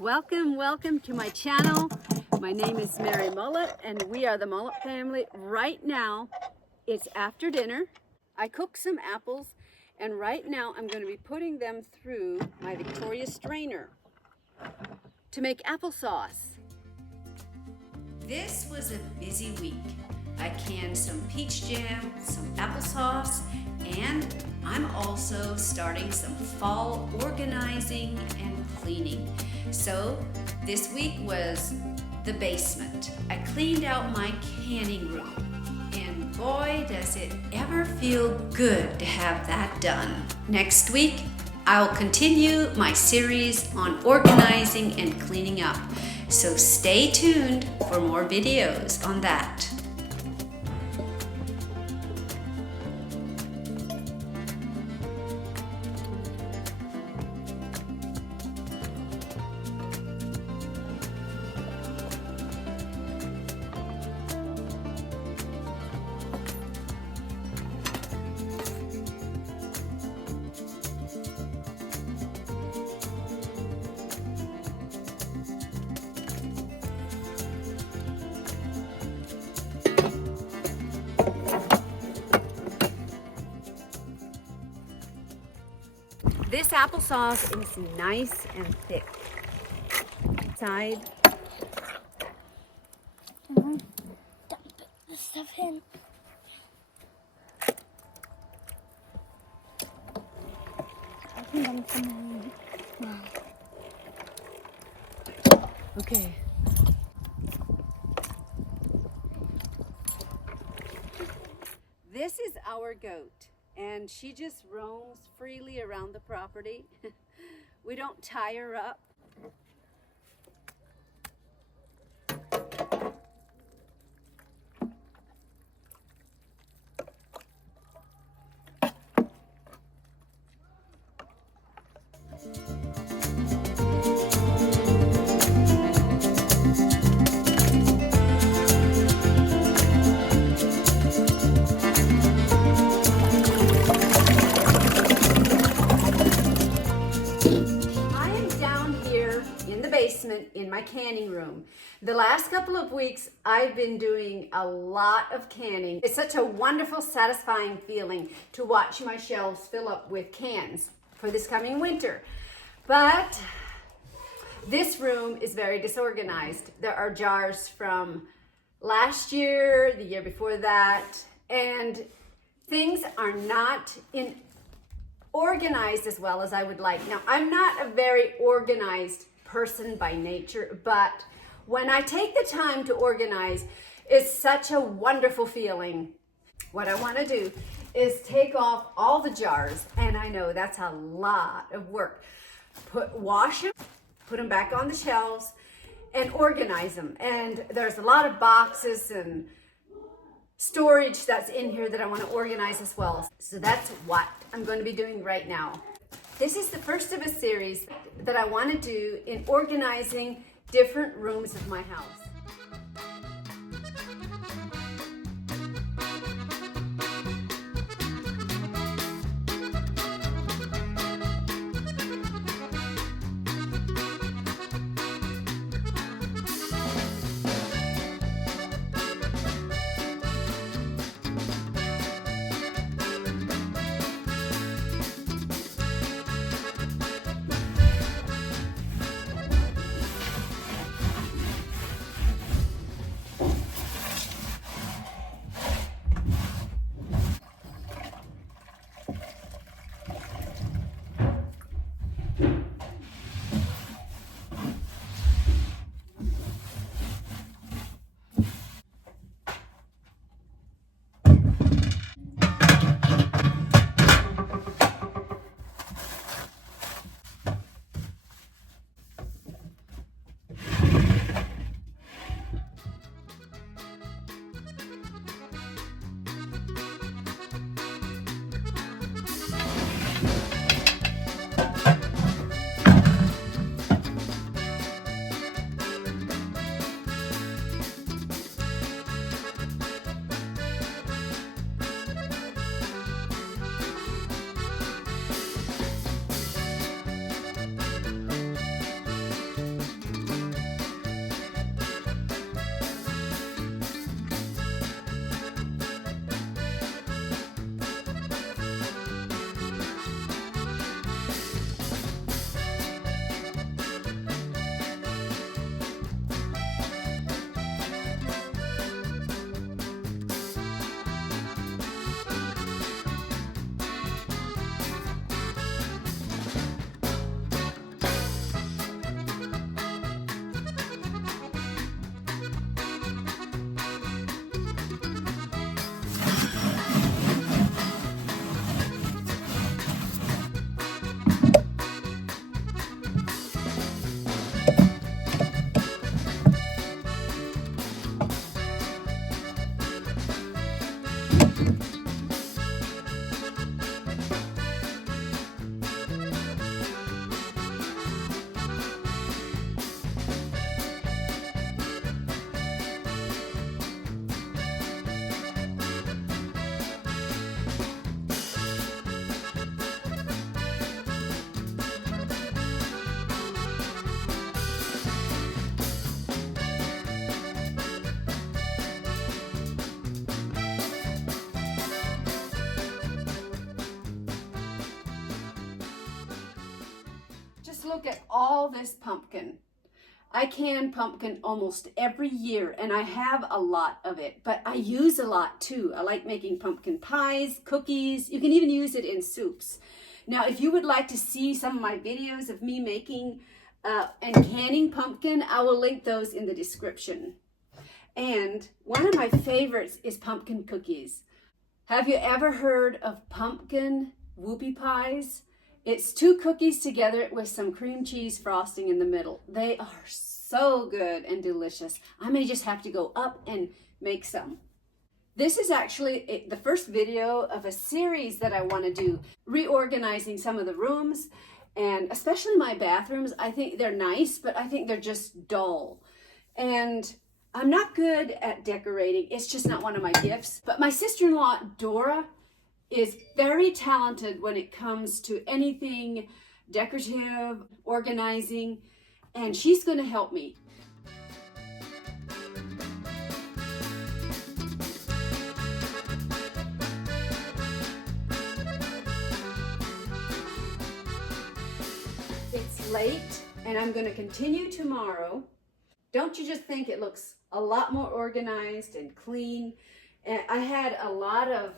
Welcome to my channel. My name is Mary Mullet and we are the Mullet family. Right now, it's after dinner. I cooked some apples and right now I'm going to be putting them through my Victoria strainer to make applesauce. This was a busy week. I canned some peach jam, some applesauce, and I'm also starting some fall organizing and cleaning. So this week was the basement. I cleaned out my canning room, and boy does it ever feel good to have that done. Next week I'll continue my series on organizing and cleaning up, so stay tuned for more videos on that. This applesauce is nice and thick. Side. Dump the stuff in. I think I'm coming in. Okay. This is our goat, and she just roams freely around the property. We don't tie her up. In my canning room. The last couple of weeks I've been doing a lot of canning. It's such a wonderful, satisfying feeling to watch my shelves fill up with cans for this coming winter. But this room is very disorganized. There are jars from last year, the year before that, and things are not organized as well as I would like. Now, I'm not a very organized person by nature, but when I take the time to organize, it's such a wonderful feeling. What I want to do is take off all the jars, and I know that's a lot of work. Wash them, put them back on the shelves, and organize them. And there's a lot of boxes and storage that's in here that I want to organize as well. So that's what I'm going to be doing right now. This is the first of a series that I want to do in organizing different rooms of my house. look at all this pumpkin. I can pumpkin almost every year, and I have a lot of it, but I use a lot too. I like making pumpkin pies, cookies. You can even use it in soups. Now, if you would like to see some of my videos of me making and canning pumpkin, I will link those in the description. And one of my favorites is pumpkin cookies. Have you ever heard of pumpkin whoopie pies? It's 2 cookies together with some cream cheese frosting in the middle. They are so good and delicious. I may just have to go up and make some. This is actually the first video of a series that I want to do, reorganizing some of the rooms, and especially my bathrooms. I think they're nice, but I think they're just dull. And I'm not good at decorating. It's just not one of my gifts. But my sister-in-law, Dora, is very talented when it comes to anything decorative, organizing, and she's going to help me. It's late, and I'm going to continue tomorrow. Don't you just think it looks a lot more organized and clean? And I had a lot of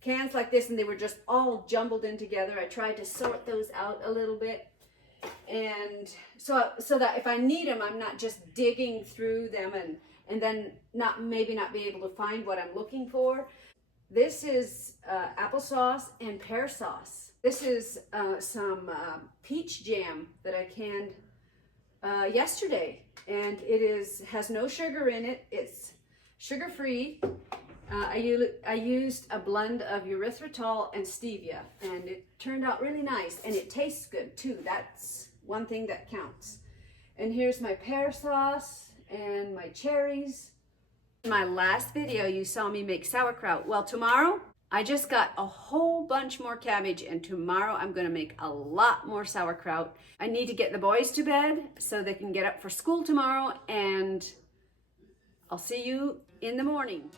cans like this, and they were just all jumbled in together. I tried to sort those out a little bit, and so that if I need them, I'm not just digging through them and then maybe not be able to find what I'm looking for. This is applesauce and pear sauce. This is some peach jam that I canned yesterday, and it has no sugar in it. It's sugar-free. I used a blend of erythritol and stevia, and it turned out really nice, and it tastes good too. That's one thing that counts. And here's my pear sauce and my cherries. In my last video, you saw me make sauerkraut. Well, tomorrow, I just got a whole bunch more cabbage, and tomorrow I'm gonna make a lot more sauerkraut. I need to get the boys to bed so they can get up for school tomorrow, and I'll see you in the morning.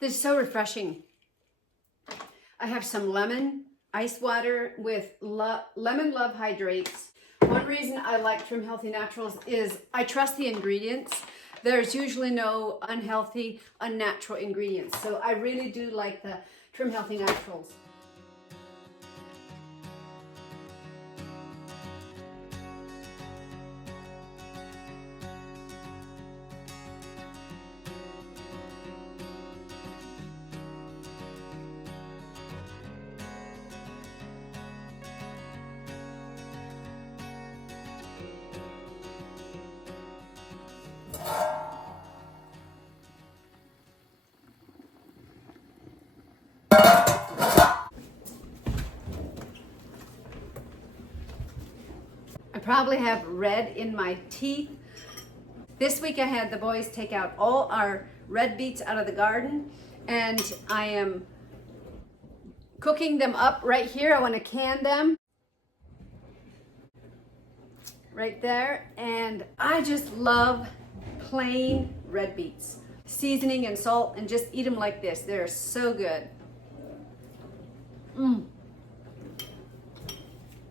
This is so refreshing. I have some lemon, ice water with lemon love hydrates. One reason I like Trim Healthy Naturals is I trust the ingredients. There's usually no unhealthy, unnatural ingredients. So I really do like the Trim Healthy Naturals. I probably have red in my teeth. This week I had the boys take out all our red beets out of the garden, and I am cooking them up right here. I want to can them right there, and I just love plain red beets. Seasoning and salt, and just eat them like this. They're so good.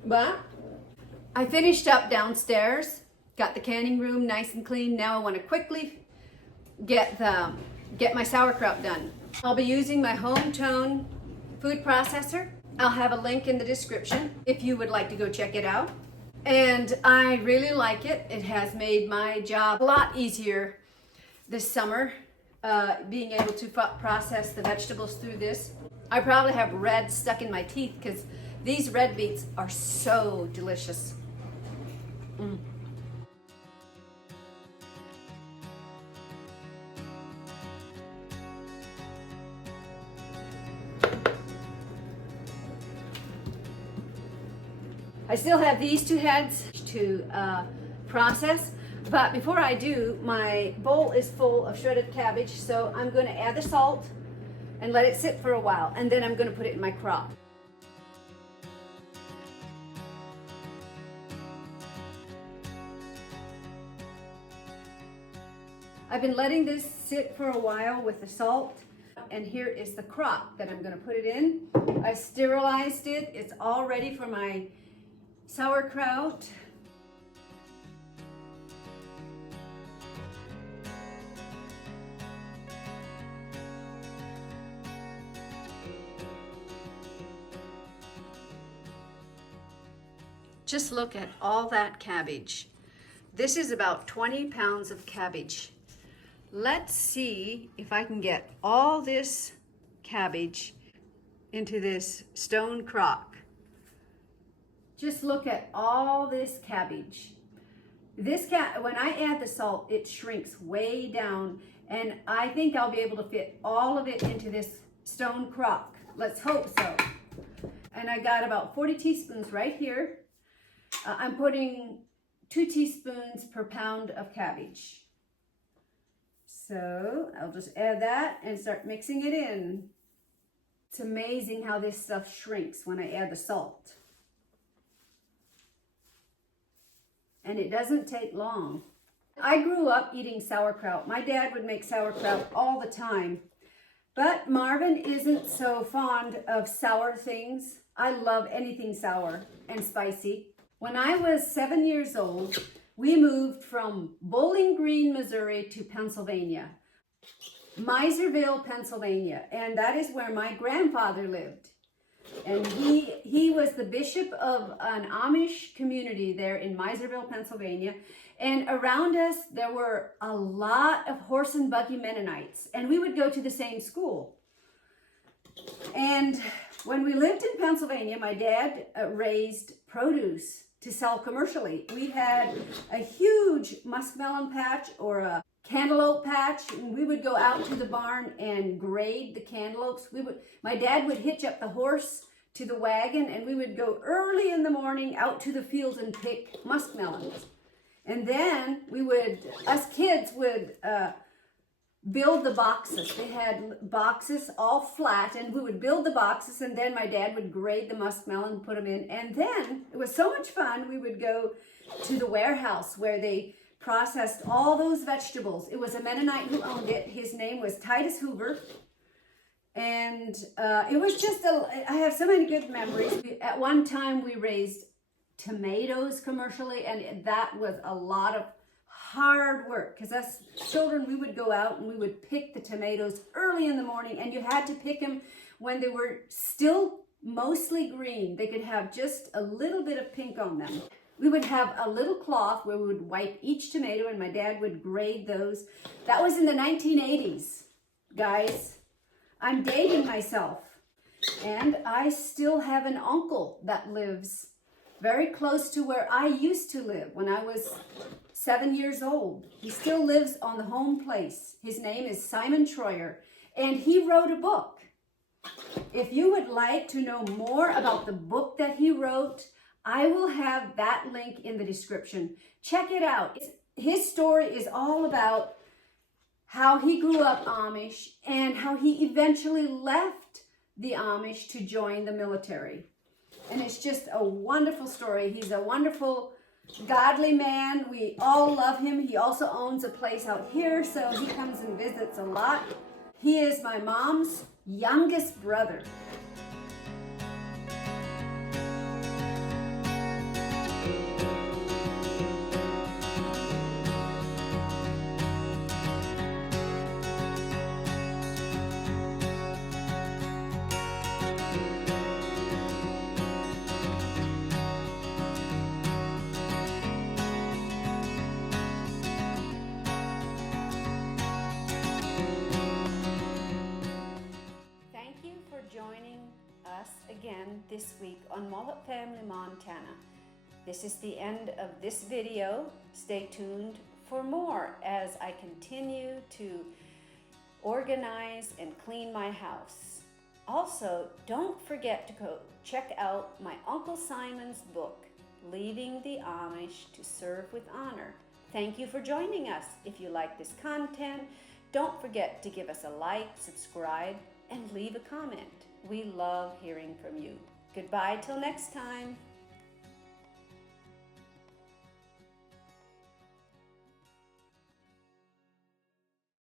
But I finished up downstairs, got the canning room nice and clean. Now I want to quickly get my sauerkraut done. I'll be using my Homtone food processor. I'll have a link in the description if you would like to go check it out. And I really like it. It has made my job a lot easier this summer, being able to process the vegetables through this. I probably have red stuck in my teeth because these red beets are so delicious. still have these two heads to process, but before I do, my bowl is full of shredded cabbage, so I'm going to add the salt and let it sit for a while, and then I'm going to put it in my crock. I've been letting this sit for a while with the salt, and here is the crock that I'm going to put it in. I sterilized it. It's all ready for my sauerkraut. Just look at all that cabbage. This is about 20 pounds of cabbage. Let's see if I can get all this cabbage into this stone crock. Just look at all this cabbage. When I add the salt, it shrinks way down, and I think I'll be able to fit all of it into this stone crock. Let's hope so. And I got about 40 teaspoons right here. I'm putting 2 teaspoons per pound of cabbage. So I'll just add that and start mixing it in. It's amazing how this stuff shrinks when I add the salt. And it doesn't take long. I grew up eating sauerkraut. My dad would make sauerkraut all the time. But Marvin isn't so fond of sour things. I love anything sour and spicy. When I was 7 years old, we moved from Bowling Green, Missouri to Pennsylvania, Miserville, Pennsylvania, and that is where my grandfather lived. And he was the bishop of an Amish community there in Miserville, Pennsylvania. And around us, there were a lot of horse and buggy Mennonites, and we would go to the same school. And when we lived in Pennsylvania, my dad raised produce to sell commercially. We had a huge muskmelon patch or a cantaloupe patch, and we would go out to the barn and grade the cantaloupes. My dad would hitch up the horse to the wagon, and we would go early in the morning out to the fields and pick muskmelons. And then us kids would build the boxes. They had boxes all flat, and we would build the boxes, and then my dad would grade the muskmelon and put them in. And then it was so much fun, we would go to the warehouse where they processed all those vegetables. It was a Mennonite who owned it. His name was Titus Hoover. And it was just, I have so many good memories. At one time we raised tomatoes commercially, and that was a lot of hard work, because us children, we would go out and we would pick the tomatoes early in the morning, and you had to pick them when they were still mostly green. They could have just a little bit of pink on them. We would have a little cloth where we would wipe each tomato, and my dad would grade those. That was in the 1980s, guys. I'm dating myself. And I still have an uncle that lives very close to where I used to live when I was 7 years old. He still lives on the home place. His name is Simon Troyer, and he wrote a book. If you would like to know more about the book that he wrote, I will have that link in the description. Check it out. His story is all about how he grew up Amish and how he eventually left the Amish to join the military. And it's just a wonderful story. He's a wonderful, godly man. We all love him. He also owns a place out here, so he comes and visits a lot. He is my mom's youngest brother. Again this week on Mullet Family Montana. This is the end of this video. Stay tuned for more as I continue to organize and clean my house. Also, don't forget to go check out my Uncle Simon's book, leaving the Amish to serve with honor. Thank you for joining us. If you like this content, don't forget to give us a like, subscribe, and leave a comment. We love hearing from you. Goodbye till next time.